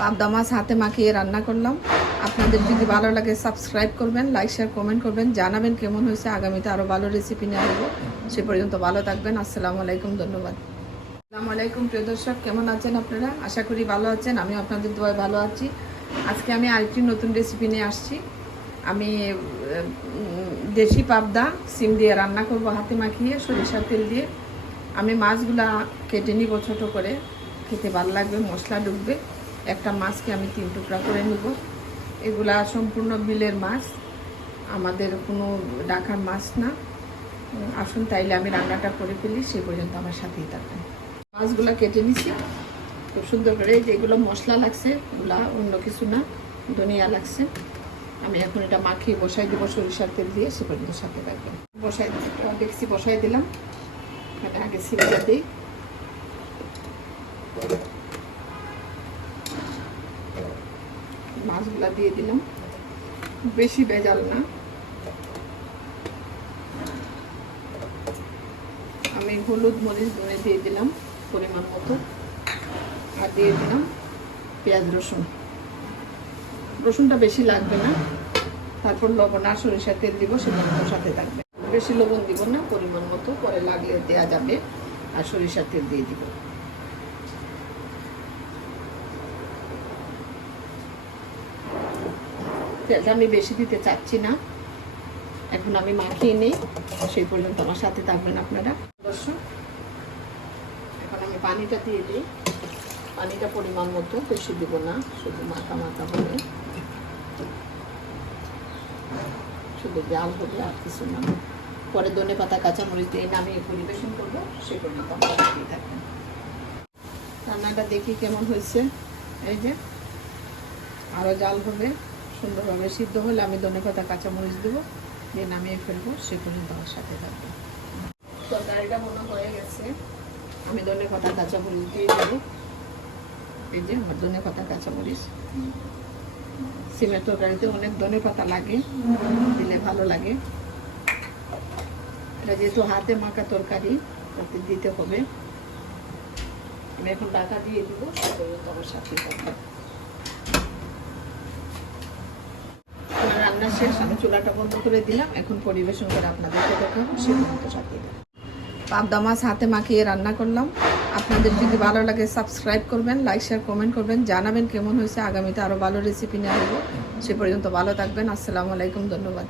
পাবদা মাছ হাতে মাখিয়ে রান্না করলাম। আপনাদের যদি ভালো লাগে সাবস্ক্রাইব করবেন লাইক শেয়ার কমেন্ট করবেন। জানাবেন কেমন হয়েছে। আগামীতে আরও ভালো রেসিপি নিয়ে আসব। সে পর্যন্ত ভালো থাকবেন। আসসালামু আলাইকুম, ধন্যবাদ। আসসালামু আলাইকুম, প্রিয় দর্শক। কেমন আছেন আপনারা? আশা করি ভালো আছেন। আমি আপনাদের দোয়ায় ভালো আছি। আজকে আমি আরেকটি নতুন রেসিপি নিয়ে আসছি। আমি দেশি পাবদা সিম দিয়ে রান্না করব হাতে মাখিয়ে সরিষার তেল দিয়ে। আমি মাছগুলা কেটে নিব ছোটো করে। খেতে ভালো লাগবে, মশলা ঢুকবে। একটা মাছকে আমি তিন টুকরা করে নিব। এগুলা সম্পূর্ণ বিলের মাছ। আমাদের কোনো ডাকার মাছ না। আসুন তাইলে আমি রান্নাটা করে ফেলি, সে পর্যন্ত আমার সাথেই থাকবেন। মাছগুলা কেটে নিছি। খুব সুন্দর করে যেগুলো মশলা লাগছে, এগুলা অন্য কিছু না, ধনিয়া লাগছে। আমি এখন এটা মাখিয়ে বসাই দেবো সরিষার তেল দিয়ে, সে পর্যন্ত সাথে রাখবেন বসাই দেখছি বসাই দিলাম। আগে সিমটা দিই। মাছগুলা দিয়ে দিলাম। বেশি বেজাল না। আমি হলুদ মরিচ ধরে দিয়ে দিলাম পরিমাণ মতো। আর দিয়ে দিলাম পেঁয়াজ রসুন। রসুনটা বেশি লাগবে না। তারপর লবণ আর সরিষার তেল দিব, সেটা সাথে থাকবে। বেশি লবণ দিব না, পরিমাণ মতো। পরে লাগলে দেওয়া যাবে। আর সরিষার তেল দিয়ে দিব। তেলটা আমি বেশি দিতে চাচ্ছি না। এখন আমি মাখিয়ে নিই। সেই পর্যন্ত আমার সাথে থাকবেন আপনারা। দর্শক, এখন আমি পানিটা দিয়ে দিই। পানিটা পরিমাণ মতো, বেশি দিব না, শুধু মাখা মাখা হবে। শুধু জাল হবে আর কিছু না। পরে ধনে পাতা, কাঁচামরিচ দিয়ে নামিয়ে পরিবেশন করব। সে পর্যন্ত আমার সাথেই থাকবেন। রান্নাটা দেখি কেমন হয়েছে। এই যে আরও জাল হবে। সুন্দরভাবে সিদ্ধ হলে আমি ধনে পাতা, কাঁচামরিচ দেবো, দিয়ে নামিয়ে ফেলব, সে পর্যন্ত আমার সাথে থাকবে। তরকারিটা মনে হয়ে গেছে। আমি ধনে পাতা, কাঁচামরিচ দিয়ে দেবো। এই যে আমার ধনে পাতা, কাঁচামরিচ। সিমের তরকারিতে অনেক ধনে পাতা লাগে, দিলে ভালো লাগে। এটা যেহেতু হাতে মাখা তরকারি ওতে দিতে হবে। আমি এখন ডাকা দিয়ে দিব পর্যন্ত সাথে থাকবে আমার রান্না শেষ, আমি চুলাটা বন্ধ করে দিলাম। এখন পরিবেশন করে আপনাদেরকে দেখাবো, সে পাবদা মাছ হাতে মাখিয়ে রান্না করলাম। আপনাদের যদি ভালো লাগে সাবস্ক্রাইব করবেন লাইক শেয়ার কমেন্ট করবেন। জানাবেন কেমন হয়েছে, আগামীতে আরও ভালো রেসিপি নিয়ে আসব। সে পর্যন্ত ভালো থাকবেন। আসসালামু আলাইকুম, ধন্যবাদ।